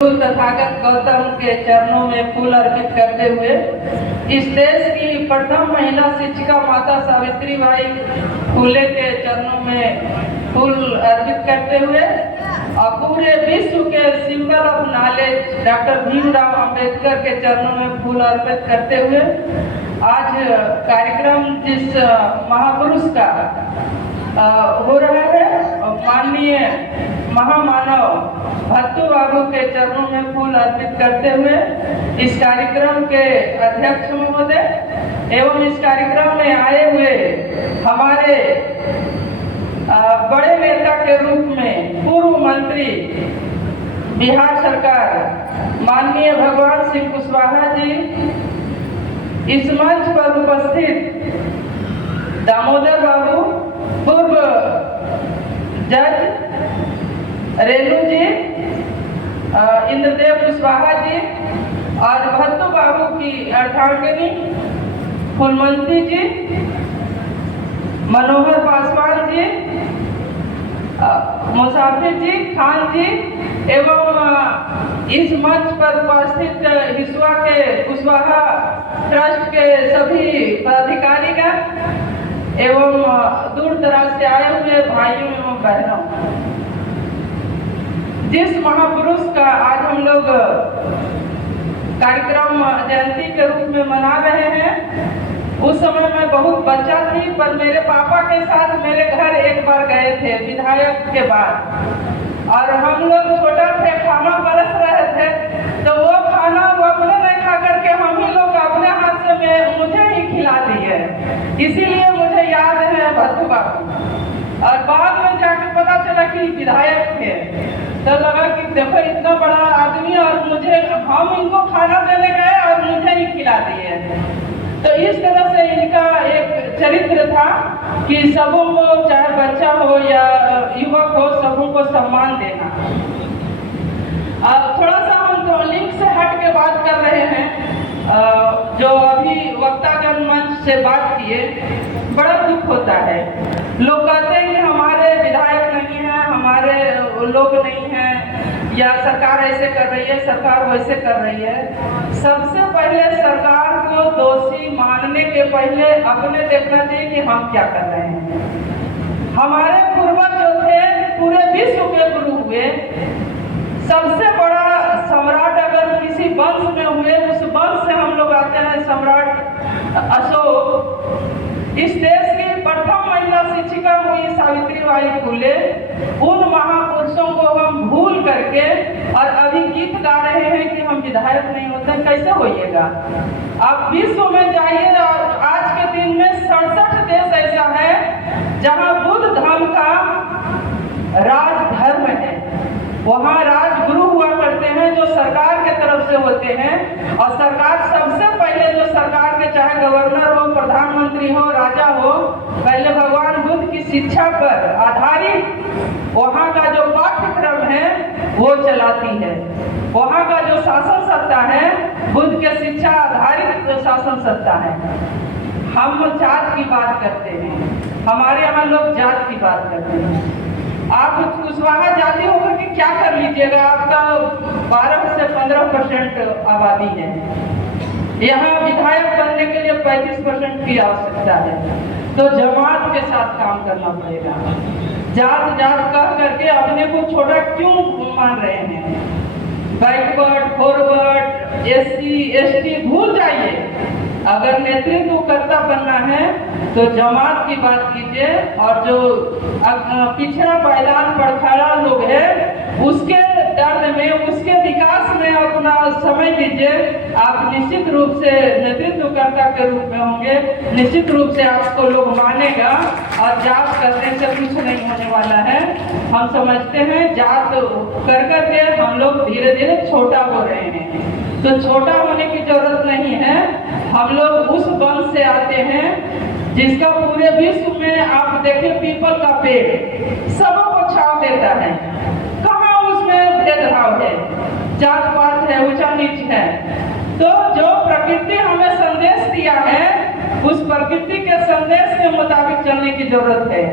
तथागत गौतम के चरणों में फूल अर्पित करते हुए इस देश की प्रथम महिला शिक्षिका माता सावित्रीबाई फुले के चरणों में फूल अर्पित करते हुए और पूरे विश्व के symbol of knowledge doctor Bhimrao Ambedkar के चरणों में फूल अर्पित करते हुए आज कार्यक्रम जिस महापुरुष का हो रहा है माननीय महामानव भत्तू बाबू के चरणों में फूल अर्पित करते हुए इस कार्यक्रम के अध्यक्ष महोदय एवं इस कार्यक्रम में आए हुए हमारे बड़े नेता के रूप में पूर्व मंत्री बिहार सरकार माननीय भगवान सिंह कुशवाहा जी, इस मंच पर उपस्थित दामोदर बाबू, पूर्व जज रेणु जी, इंद्रदेव कुशवाहा जी और भत्तू बाबू की अर्धांगिनी फुलमंती जी, मनोहर पासवान जी, मुसाफिर जी, खान जी एवं इस मंच पर उपस्थित हिस्वा के कुशवाहा ट्रस्ट के सभी पदाधिकारीगण एवं दूर दराज से आए हुए भाइयों एवं बहनों, जिस महापुरुष का आज हम लोग कार्यक्रम जयंती के रूप में मना रहे हैं, उस समय मैं बहुत बच्चा थी, पर मेरे पापा के साथ मेरे घर एक बार गए थे विधायक के बाद, और हम लोग छोटा थे, खाना बरस रहे थे, तो वो खाना वो अपने नहीं खा करके हम ही लोग अपने हाथ से मुझे ही खिला दिए, इसीलिए मुझे याद है भत्तू बाबू। और बाद में जाके पता चला कि विधायक थे, तो लगा कि देखो इतना बड़ा आदमी और मुझे, हम इनको खाना देने गए और मुझे ही खिला दिए। तो इस तरह से इनका एक चरित्र था कि सबों को, चाहे बच्चा हो या युवक हो, सबों को सम्मान देना। थोड़ा सा हम तो लिंक से हट के बात कर रहे हैं, जो अभी वक्तागण मंच से बात किए, बड़ा दुख होता है। लोग कहते हैं कि हमारे विधायक नहीं है, हमारे लोग नहीं हैं, या सरकार ऐसे कर रही है, सरकार वैसे कर रही है। सबसे पहले सरकार को दोषी मानने के पहले अपने देखना चाहिए कि हम क्या कर रहे हैं। हमारे पूर्वज जो थे पूरे विश्व के गुरु हुए, सबसे बड़ा सम्राट अगर किसी वंश में हुए, उस वंश से हम लोग आते हैं, सम्राट अशोक। इस देश की प्रथम महिला शिक्षिका हुई सावित्रीबाई फुले। उन महापुरुषों को हम भूल करके और अभी गीत गा रहे हैं कि हम विधायक नहीं होते, कैसे होइएगा। आप विश्व में जाइए और आज के दिन में 67 देश ऐसा है जहां बुद्ध धर्म का राजधर्म है, वहाँ राजगुरु हुआ करते हैं जो सरकार के तरफ से होते हैं, और सरकार सबसे पहले जो सरकार के, चाहे गवर्नर हो, प्रधानमंत्री हो, राजा हो, पहले भगवान बुद्ध की शिक्षा पर आधारित वहाँ का जो पाठ्यक्रम है वो चलाती है। वहाँ का जो शासन सत्ता है बुद्ध के शिक्षा आधारित जो शासन सत्ता है। हम जात की बात करते हैं, हमारे यहाँ लोग जात की बात करते हैं। आप कुशवाहा जाति होकर के क्या कर लीजिएगा, आपका 12 से 15% आबादी है। यहाँ विधायक बनने के लिए 35% की आवश्यकता है, तो जमात के साथ काम करना पड़ेगा। जात जात कह करके अपने को छोटा क्यों मान रहे हैं। बैकवर्ड, फॉरवर्ड, SC ST भूल जाइए। अगर नेतृत्व कर्ता बनना है तो जमात की बात कीजिए, और जो पिछड़ा पायदान पड़खाड़ा लोग हैं उसके दर्द में, उसके विकास में अपना समय दीजिए। आप निश्चित रूप से नेतृत्वकर्ता के रूप में होंगे, निश्चित रूप से आपको लोग मानेगा, और जात करने से कुछ नहीं होने वाला है। हम समझते हैं जात कर करके हम लोग धीरे धीरे छोटा हो रहे हैं, तो छोटा होने की जरूरत नहीं है। हम लोग उस वंश से आते हैं जिसका पूरे विश्व में आप देखिए पीपल का पेड़ सबों को छाव देता है। कहाँ उसमें भेदभाव है, जात पात है, ऊंचा नीच है। तो जो प्रकृति हमें संदेश दिया है, उस प्रकृति के संदेश के मुताबिक चलने की जरूरत है।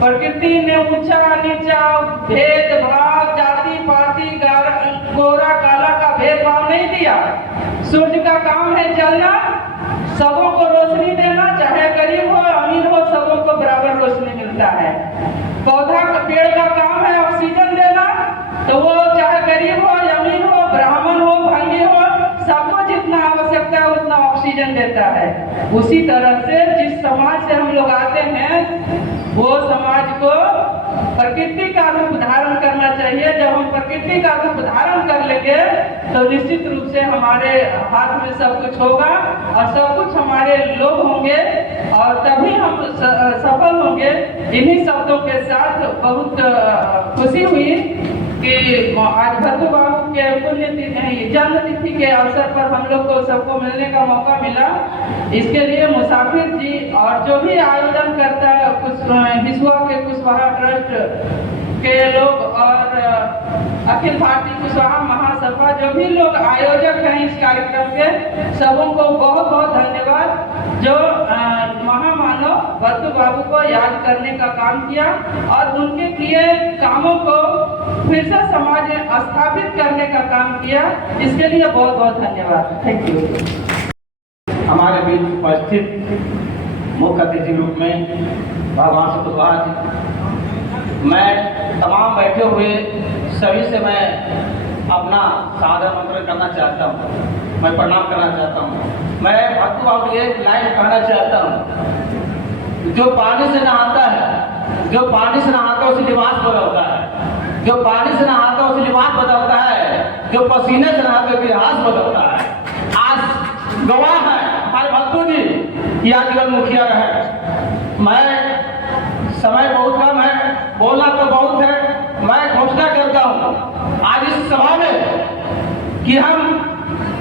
प्रकृति ने ऊंचा नीचा, भेदभाव, जाति पाति, गोरा काला किया। सूर्य का काम है जलना, सबों को रोशनी देना, चाहे गरीब हो अमीर हो सबों को बराबर रोशनी मिलता है। पौधा का पेड़ का काम है ऑक्सीजन देना, तो वो चाहे गरीब हो अमीर हो ब्राह्मण हो भंगी हो सबको जितना आवश्यकता है उतना ऑक्सीजन देता है। उसी तरह से जिस समाज से हम लोग आते हैं वो समाज को प्रकृति का रूप धारण करना चाहिए। जब हम प्रकृति का रूप धारण कर लेंगे तो निश्चित रूप से हमारे हाथ में सब कुछ होगा और सब कुछ हमारे लोग होंगे और तभी हम सफल होंगे। इन्हीं शब्दों के साथ बहुत खुशी हुई कि आज भद्दू बाबू के पुण्यतिथि जन्मतिथि के अवसर पर हम लोग को सबको मिलने का मौका मिला। इसके लिए मुसाफिर जी और जो भी आयोजन करता है हिसुआ के कुशवाहा ट्रस्ट के लोग और अखिल भारतीय कुशवाहा महासभा जो भी लोग आयोजक हैं इस कार्यक्रम के सबों को बहुत बहुत धन्यवाद जो महामानव भद्दू बाबू को याद करने का काम किया और उनके किए कामों को फिर से समाज में स्थापित करने का काम किया। इसके लिए बहुत बहुत धन्यवाद। Thank you. हमारे बीच उपस्थित मुख्य अतिथि रूप में भगवान कुशवाहा जी, मैं तमाम बैठे हुए सभी से मैं अपना सादर मंत्र करना चाहता हूँ, मैं प्रणाम करना चाहता हूँ। मैं भद्दू बाबू एक लाइन कहना चाहता हूँ, जो पानी से नहाता है, जो पानी से नहाता है उसे लिबास बदलता है, जो पानी से नहाता है उसे लिबास बदलता है, जो पसीने से नहाता है इतिहास बदलता है। आज गवाह है हमारे भद्दू जी या जीवन मुखिया रहे। मैं समय बहुत कम है, बोलना तो बहुत है, मैं घोषणा करता हूँ आज इस सभा में कि हम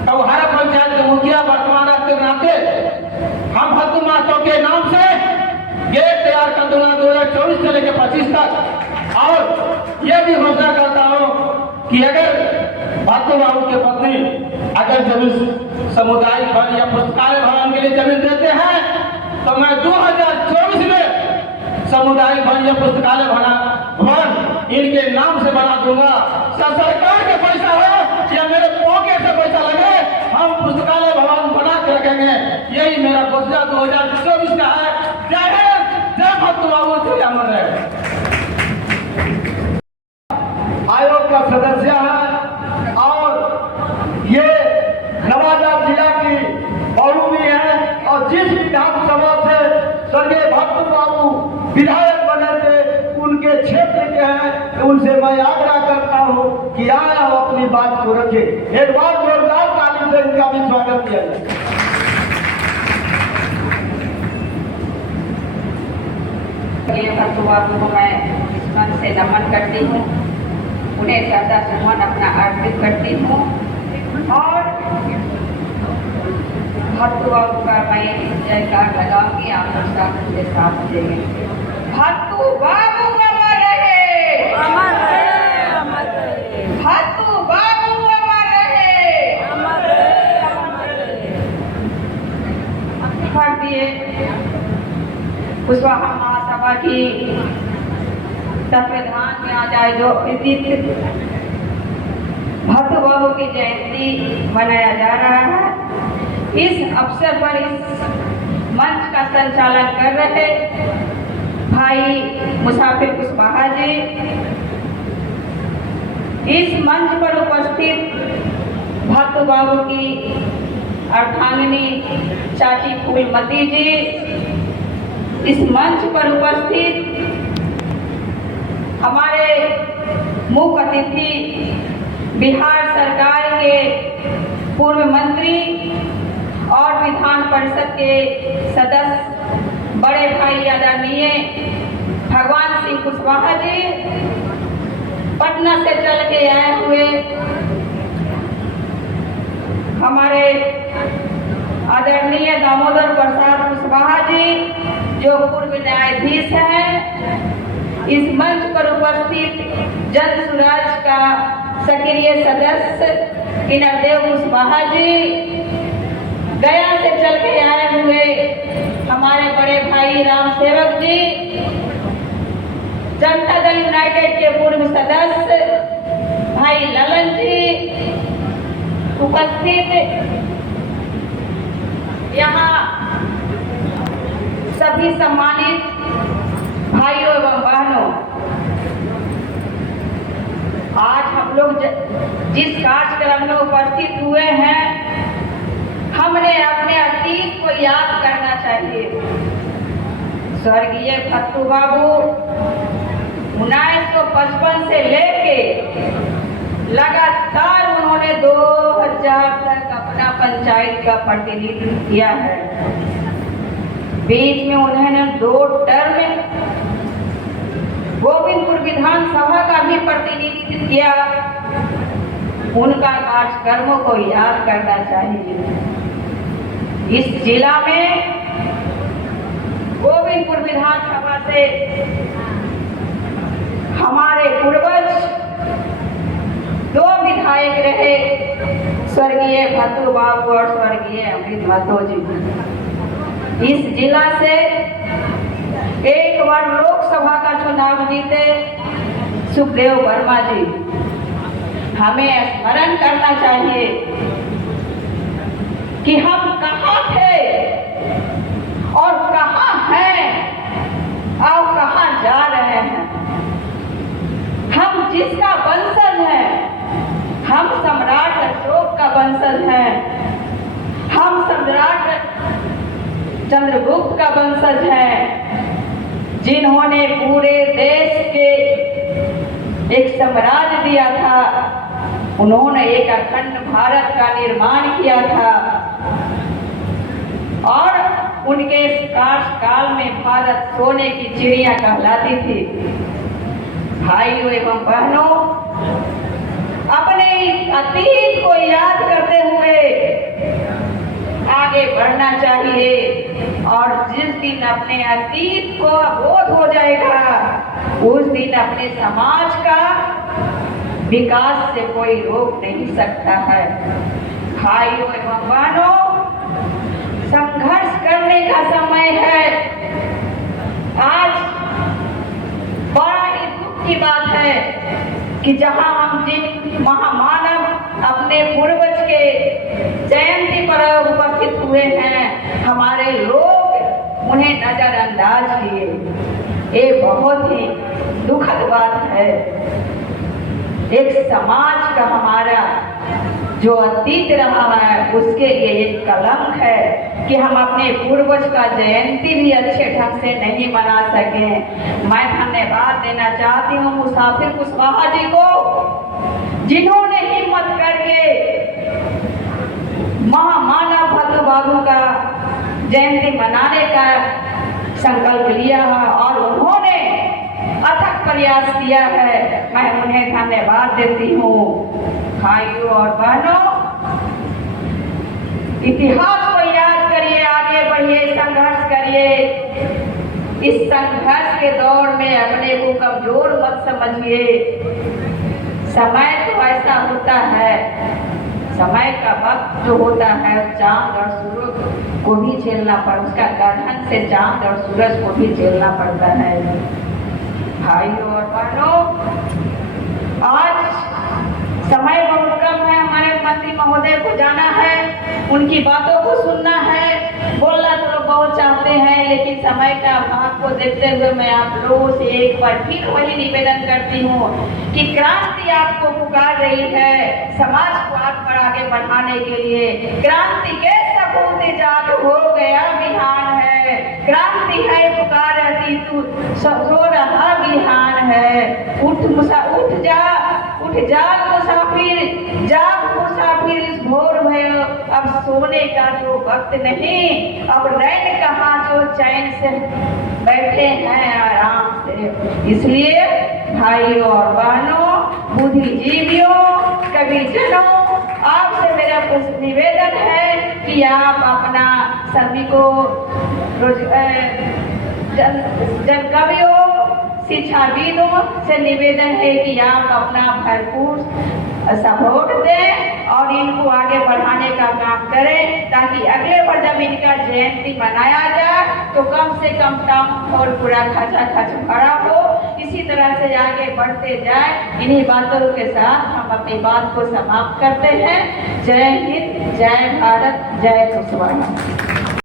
कौहारा पंचायत के मुखिया वर्तमान के नाते हम भद्दू महतो के नाम से गेट तैयार कर दूंगा 2024 से लेकर 25 तक। और यह भी घोषणा करता हूँ कि अगर भद्दू बाबू के पत्नी अगर जमीन सामुदायिक भवन या पुस्तकालय भवन के लिए जमीन देते हैं तो मैं 2024 में सामुदायिक भवन या पुस्तकालय भवन इनके नाम से बना दूंगा। सरकार का पैसा हो या मेरे पॉकेट से पैसा लगे हम पुस्तकालय भवन बना के रखेंगे। यही मेरा घोषणा 2024 का है। जय हिंद, जय भद्दू बाबू, जय अमर रहे। आयोग का सदस्य है और ये नवादा जिला की बहू भी है और जिस विधानसभा से स्वर्गीय भद्दू बाबू विधायक बने थे उनके क्षेत्र के हैं, उनसे मैं आग्रह करता हूं कि आए और अपनी बात को रखे। एक बार जोरदार ताली से इनका भी स्वागत किया जाए। भद्दू बाबू को मैं इस मन से नमन करती हूँ, उन्हें श्रद्धा सुमन अपना अर्पित करती हूँ और भद्दू बाबू का मैं जयकार लगाऊंगी। आप लोग साथ के साथ देंगे। भद्दू बाबू अमर रहे, अमर रहे, अमर रहे। भद्दू बाबू अमर रहे, अमर रहे, अमर रहे। भारतीय कुशवाहा महासभा की संविधान में आ जाए जो भद्दू बाबू की जयंती मनाया जा रहा है। इस अवसर पर इस मंच का संचालन कर रहे भाई मुसाफिर कुशवाहा जी, इस मंच पर उपस्थित भद्दू बाबू की अर्धांगिनी चाची फूलमती जी, इस मंच पर उपस्थित हमारे मुख्य अतिथि बिहार सरकार के पूर्व मंत्री और विधान परिषद के सदस्य बड़े भाई आदरणीय भगवान सिंह कुशवाहा जी, पटना से चल के आए हुए हमारे आदरणीय दामोदर प्रसाद कुशवाहा जी जो पूर्व न्यायाधीश हैं, इस मंच पर उपस्थित जन सुराज का सक्रिय सदस्य किनरदेव कुशवाहा जी, गया से चल के आए हुए हमारे बड़े भाई राम सेवक जी, जनता दल यूनाइटेड के पूर्व सदस्य भाई ललन जी, उपस्थित यहाँ सभी सम्मानित भाइयों एवं बहनों, आज हम लोग जिस कार्यक्रम में उपस्थित हुए हैं, हमने अपने अतीत को याद करना चाहिए। स्वर्गीय भत्तू बाबू 1955 से लेके लगातार उन्होंने 2000 तक अपना पंचायत का प्रतिनिधित्व किया है। बीच में उन्होंने 2 टर्म गोविंदपुर विधानसभा का भी प्रतिनिधित्व किया। उनका कार्यक्रमों को याद करना चाहिए। इस जिला में गोविंदपुर विधानसभा से हमारे पूर्वज 2 विधायक रहे, स्वर्गीय भत्तू बाबू और स्वर्गीय अमृत महतो जी। इस जिला से एक बार लोकसभा का चुनाव जीते सुखदेव वर्मा जी। हमें स्मरण करना चाहिए कि हम कहाँ थे और कहाँ हैं और कहाँ जा रहे हैं। हम जिसका वंशज हैं, हम सम्राट अशोक का वंशज हैं, हम सम्राट चंद्रगुप्त का वंशज हैं, जिन्होंने पूरे देश के एक साम्राज्य दिया था। उन्होंने एक अखंड भारत का निर्माण किया था और उनके कार्यकाल में भारत सोने की चिड़िया कहलाती थी। भाइयों एवं बहनों, अपने अतीत को याद करते हुए आगे बढ़ना चाहिए और जिस दिन अपने अतीत को अवबोध हो जाएगा, उस दिन अपने समाज का विकास से कोई रोक नहीं सकता है। भाइयों एवं बहनों, संघर्ष करने का समय है। आज बड़ा ही दुख की बात है कि जहां हम जिन महामानव अपने पूर्वज के जयंती पर उपस्थित हुए हैं, हमारे लोग उन्हें नजरअंदाज किए। ये बहुत ही दुखद बात है। एक समाज का हमारा जो अतीत रहा है, उसके लिए एक कलंक है कि हम अपने पूर्वज का जयंती भी अच्छे ढंग से नहीं मना सके। मैं धन्यवाद देना चाहती हूँ मुसाफिर कुशवाहा जी को, जिन्होंने हिम्मत करके महामानव भत्तू बाबू का जयंती मनाने का संकल्प लिया है और उन्होंने अथक प्रयास किया है। मैं उन्हें धन्यवाद देती हूँ। भाइयों और बहनों, इतिहास को याद करिए, आगे बढ़िए, संघर्ष करिए। इस संघर्ष के दौर में अपने को कमजोर मत समझिए। समय तो ऐसा होता है, समय का वक्त जो होता है, चांद और सूरज को भी झेलना पड़ता है, उसका गठन से चांद और सूरज को भी झेलना पड़ता है। भाइयों और बहनों, आज समय बहुत कम है। हमारे मंत्री महोदय को जाना है, उनकी बातों को सुनना है, बोलना तो लोग बहुत चाहते हैं, लेकिन समय का अभाव को देखते हुए मैं आप लोगों से एक बार फिर वही निवेदन करती हूँ कि क्रांति आपको पुकार रही है, समाज को आप पर आगे बढ़ाने के लिए। क्रांति के सबूत जाग हो गया बिहान है, क्रांति है पुकार रहती तू सो रहा बिहान है। उठ जाग मुसाफिर, जाग मुसाफिर, इस भोर भयो अब सोने का जो वक्त नहीं। अब रैन कहाँ जो चैन से बैठे हैं आराम से। इसलिए भाइयों और बहनों, बुद्धिजीवियों, कविजनों, आपसे मेरा निवेदन है कि आप अपना सभी को जनकवियों, शिक्षाविदों से निवेदन है कि आप अपना भरपूर सपोर्ट दें और इनको आगे बढ़ाने का काम करें, ताकि अगले बार जब इनका जयंती मनाया जाए तो कम से कम टाउन हॉल पूरा खचा खच भरा हो। किसी तरह से आगे बढ़ते जाए। इन्हीं बातों के साथ हम अपनी बात को समाप्त करते हैं। जय हिंद, जय भारत, जय कुशवाहा।